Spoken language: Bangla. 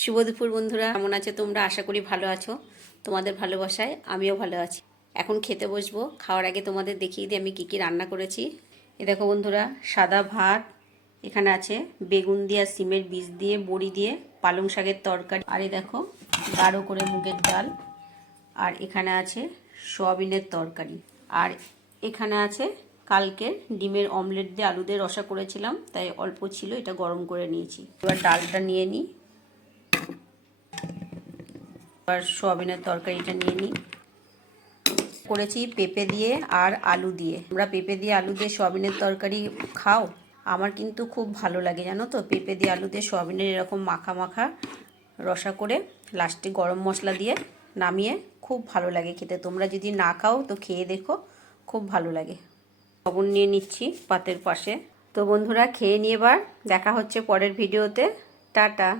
শুভ দুপুর বন্ধুরা, কেমন আছো তোমরা? আশা করি ভালো আছো। তোমাদের ভালোবাসায় আমিও ভালো আছি। এখন খেতে বসবো। খাওয়ার আগে তোমাদের দেখিয়ে দিই আমি কী কী রান্না করেছি। এ দেখো বন্ধুরা, সাদা ভাত, এখানে আছে বেগুন দিয়ে আর সিমের বীজ দিয়ে বড়ি দিয়ে পালং শাকের তরকারি, আর এই দেখো গাঢ় করে মুগের ডাল, আর এখানে আছে সয়াবিনের তরকারি, আর এখানে আছে কালকের ডিমের অমলেট দিয়ে আলু দিয়ে রসা করেছিলাম, তাই অল্প ছিল, এটা গরম করে নিয়েছি। এবার ডালটা নিয়ে নিই, আর সয়াবিনের তরকারিটা নিয়ে নিই। করেছি পেঁপে দিয়ে আর আলু দিয়ে। আমরা পেঁপে দিয়ে আলু দিয়ে সয়াবিনের তরকারি খাও? আমার কিন্তু খুব ভালো লাগে, জানো তো। পেঁপে দিয়ে আলু দিয়ে সয়াবিনের এরকম মাখা মাখা রসা করে লাস্টে গরম মশলা দিয়ে নামিয়ে খুব ভালো লাগে খেতে। তোমরা যদি না খাও তো খেয়ে দেখো, খুব ভালো লাগে। লবণ নিয়ে নিচ্ছি পাতের পাশে। তো বন্ধুরা, খেয়ে নিয়ে এবার দেখা হচ্ছে পরের ভিডিওতে। টাটা।